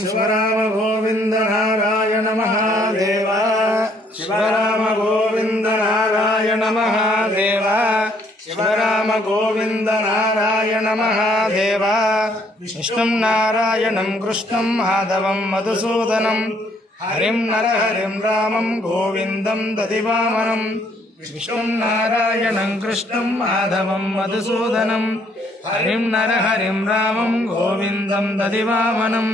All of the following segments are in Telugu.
शिवराम गोविंद नारायण महादेव शिवराम गोविंद नारायण महादेव शिवराम गोविंद नारायण महादेव विष्णुं नारायणं कृष्णं माधवं मधुसूदनं हरिं नरहरिं रामं गोविन्दं दधिवामनं विष्णुं नारायणं कृष्णं माधवं मधुसूदनं हरिं नरहरिं रामं गोविन्दं दधिवामनं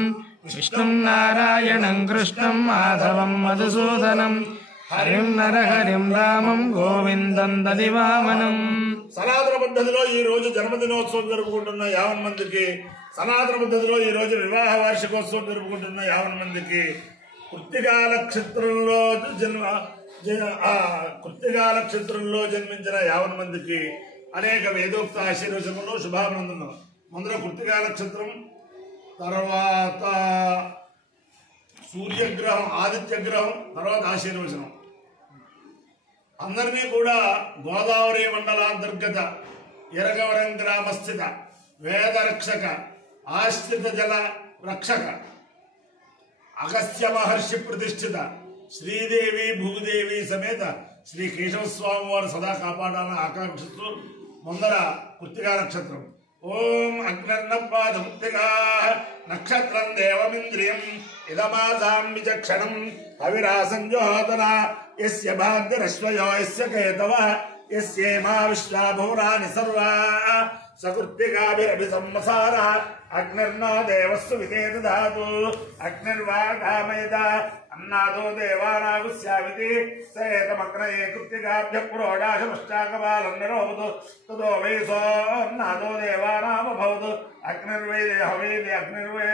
विष्णुं नारायणं कृष्णं माधवं मधुसूदनं हरिं नरहरिं रामं गोविन्दं दधिवामनं। సనాతన పద్ధతిలో ఈ రోజు జన్మదినోత్సవం జరుపుకుంటున్న 50 మందికి, సనాతన పద్ధతిలో ఈ రోజు వివాహ వార్షికోత్సవం జరుపుకుంటున్న 50 మందికి, కృత్తికా నక్షత్రంలో జన్మించిన 50 మందికి అనేక వేదోక్త ఆశీర్వచనలు శుభాభినందనలు. ముందర కృత్తికా నక్షత్రం, తర్వాత సూర్యగ్రహం, ఆదిత్యగ్రహం, తర్వాత ఆశీర్వచనం. అందరినీ కూడా గోదావరి మండలాంతర్గత ఎరగవరం గ్రామస్థిత వేదరక్షక ఆశ్రిత జల రక్షక అగస్త్య మహర్షి ప్రతిష్ఠిత శ్రీదేవి భూదేవి సమేత శ్రీ కేశవస్వామి వారు సదా కాపాడాలని ఆకాంక్షిస్తూ ముందర కృత్తికా నక్షత్రం. ఓం అగ్నన్నపాదముక్తిగా నక్షత్రం దేవమింద్రియం ఇదమాసాం విచక్షణం అవిరాసంజోహతన యస్య భాగ్యరశ్వయో యస్య కేతవ యస్యేమా విశ్వాభూరాని సర్వా సకృత్తికాభిరభిసంసార అగ్నిర్నో దేవస్సు వితే దధాతు అగ్నిర్వా కామయత అన్నాదో దేవానాగుస్యావితి సేతమగ్నయే కృత్తికాభ్య పురోడాశమష్టాకపాలన్నిరోభుతు తదో వై సోన్నాదో దేవానామభవతు అగ్నిర్వై హవేది అగ్నిర్వై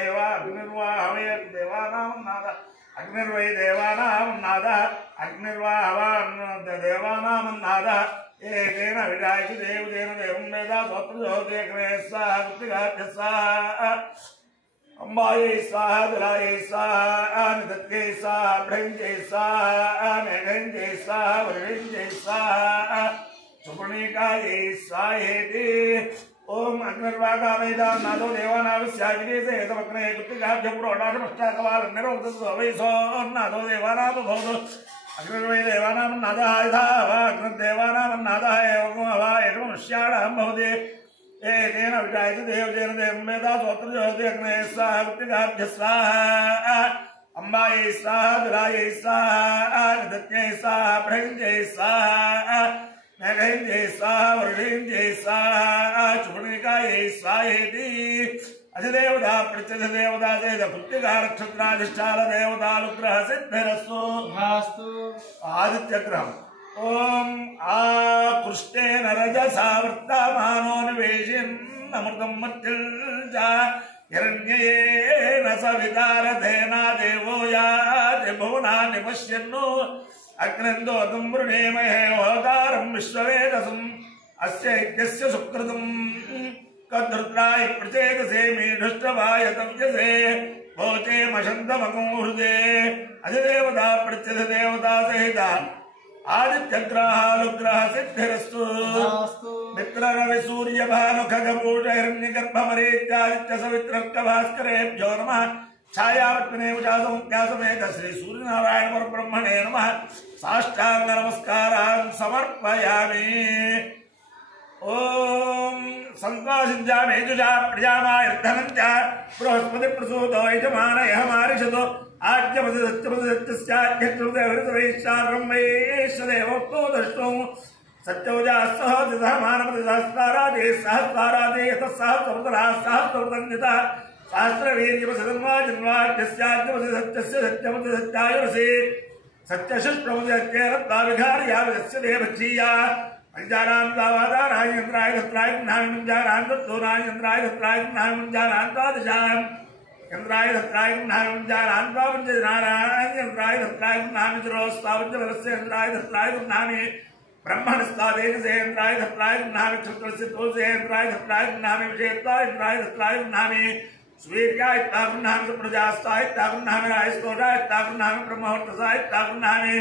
దేవా అగ్నిర్వా హవే దేవానాం నాద అగ్నిర్వై దేవానాం నాద అగ్నిర్వా హవాన్ దేవానాం నాద ఏకేన విడాయికి దేవుదేన దేవం వేద స్వత్రజ్యోతిగ్నే స్వాహ కృత్తికాభ్య స్వాహ అంబాయై స్వాహ దులాయై స్వాహ నిదత్యై స్వాహ భ్రంజై స్వాహ మేఘంజై స్వాహ వరుణ్జై స్వాహ సుపుణీకాయై స్వాహేతి. ఓం అగ్నిర్వాగామేదాం నాదో దేవానాగస్యావితే సేతమగ్నే కృత్తికాభ్య పురోడాశమష్టాకపాలన్నిరోభుతు వై సోన్నాదో దేవానామభవతు అగ్నిర్వై దేవానాం నాదాయ అగ్నిర్దేవానాం నాదాయ మనుష్యాణం భవతి ఏకేన విజాయతి దేవజేన దేవం వేద స్వత్రజ్యోతి అగ్నే స్వాహ కృత్తికాభ్య స్వాహ అంబాయై స్వాహ దులాయై స్వాహ నిదత్యై స్వాహ భ్రంజై స్వాహ మేఘంజై స్వాహ వరుణ్జై స్వాహ సుపుణీకాయై స్వాహేతి. అధిదేవత ప్రత్యధిదేవత చేత కృత్తికా నక్షత్రాధిష్టాన దేవతానుగ్రహ సిద్ధిరస్తు. ఆదిత్యగ్రహం. ఓం ఆకృష్టేన రజసా వృత్తమానోన్వేషిన్ అమృతం మత్తిల్జ హిరణ్యేన సవితారథేన దేవో యాతి భువనాని పశ్యన్ను అగ్నందోతం వృణేమహే హోతారం విశ్వవేదసం అస్య యజ్ఞస్య సుకృతం కద్రుద్రాయ ప్రచేతసే మీఢుష్టవాయ తవ్యసే భోతే మషంతమకం హృదే. అధిదేవత ప్రత్యధిదేవత సహిత ఆదిత్యగ్రహాలుగ్రహ సిద్ధిరస్తు. మిత్ర రవి సూర్య భాను ఖగభూష హిరణ్యగర్భమరీత్యాదిత్య సవిత్రర్క భాస్కరేభ్యో నమః. ఛాయావర్తినే ఉజాసముఖ్యాసమేత శ్రీ సూర్యనారాయణ పరబ్రహ్మణే నమః. సాష్టాంగ నమస్కారాన్ సమర్పయామి. ఓం సంతోషించామేజుజా ప్రజామాయర్ధనం చ బృహస్పతి ప్రసూతో యజమానయః మారిషతో ఆజ్ఞపతి సత్యపతి సత్యస్యాఖ్యశ్రుతేవృతవైశ్చాబ్రహ్మైశ్వదేవోక్తో దృష్టం సత్యౌజాస్తహోదిత మానపతి సహస్రారాదే సహస్రారాదే యతః సహస్రవృతరా సహస్రవృతంజిత సహస్రవీర్యపసదన్వా జన్వాఖ్యస్యాజ్ఞపతి సత్యస్య సత్యపతి సత్యాయురసి సత్యశుష్ప్రపతి సత్యేరత్వావిఘార్యావిదస్య దేవక్షీయా పంచానాం తావాదానాయ యంత్రాయ దత్రాయ నాయ ముంజానాం దత్తోనాయ యంత్రాయ దత్రాయ నాయ ముంజానాం తాదశాం యంత్రాయ దత్రాయ నాయ ముంజానాం తావంజనానాయ యంత్రాయ దత్రాయ నామిద్రోస్తావంజవరస్య యంత్రాయ దత్రాయ నామి బ్రహ్మణస్తాదేజసే యంత్రాయ దత్రాయ నామి క్షత్రస్య తోసే యంత్రాయ దత్రాయ నామి విజేత్తా యంత్రాయ దత్రాయ నామి స్వీర్యాయ తాగున్నామి సుప్రజాస్తాయ తాగున్నామి రాయస్తోషాయ తాగున్నామి బ్రహ్మవర్తసాయ తాగున్నామి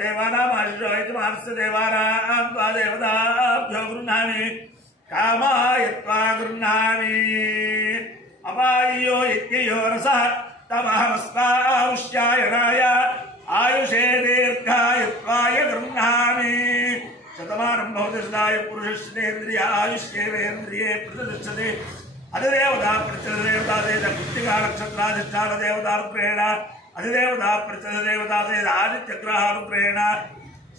దేవానామాశ్రయమానస్య దేవానాం దేవతాభ్యో గృహ్ణామి కామాయత్వా గృహ్ణామి అపాయో యజ్ఞయో రసః తమహమస్మావుష్యాయణాయ ఆయుషే దీర్ఘాయుత్వాయ గృహ్ణామి శతమానం భవతి సదాయ పురుషేంద్రియ ఆయుష్యేంద్రియే ప్రతిష్టతే అధిదేవతా ప్రత్యదేవతా చేత కృత్తికా నక్షత్రాధిష్టాన దేవతానుగ్రహేణ అధిదేవతా ప్రత్యదేవతా చేత ఆదిత్యగ్రహానుగ్రహేణ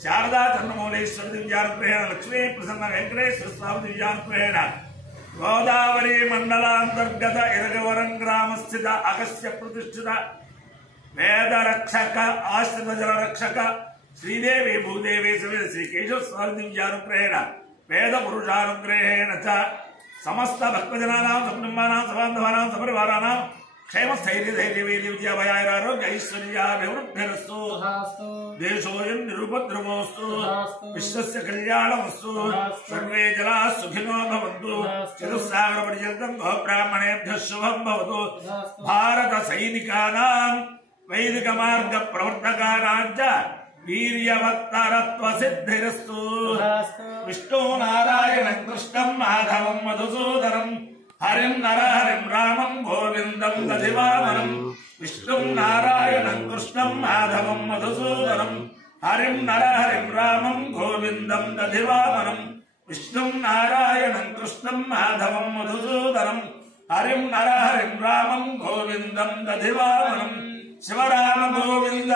శారదా చంద్రమౌళీశ్వర దివ్యానుగ్రహేణ లక్ష్మీ ప్రసన్న వెంకటేశ్వర స్వామి దివ్యానుగ్రహేణ గోదావరి మండలాంతర్గత ఇరగవరం గ్రామస్థిత అగస్త్య ప్రతిష్ఠిత వేదరక్షక ఆశ్రిత జలరక్షక శ్రీదేవి భూదేవి సమేత శ్రీ కేశవ స్వామి దివ్యానుగ్రహేణ వేద పురుషానుగ్రహేణ చ సమస్త భక్తజనానాం సకుటుంబానాం సబాంధవానాం సపరివారానాం క్షేమ స్థైర్య ధైర్య వీర్య విద్యాభయారోగ్య ఐశ్వర్యాభివృద్ధిరస్తు దేశోయం నిరుపద్రవోస్తు విశ్వస్య కళ్యాణమస్తు సర్వే జలా సుఖినో భవంతు చతుస్సాగర పర్యంతం గోబ్రాహ్మణేభ్యః శుభం భవతు భారత సైనికానాం వైదిక మార్గ ప్రవర్తకానాం చ వీర్యవత్తరత్వ సిద్ధిరస్తు విష్ణు నారాయణం కృష్ణం మాధవం మధుసూదనం హరిం నరహరిం రామం గోవిందం దధివామనం విష్ణు నారాయణం కృష్ణం మాధవం మధుసూదనం హరిం నరహరిం రామం గోవిందం దధివామనం విష్ణు నారాయణం కృష్ణం మాధవం మధుసూదనం హరిం నరహరిం రామం గోవిందం దధివామనం శివరామ గోవింద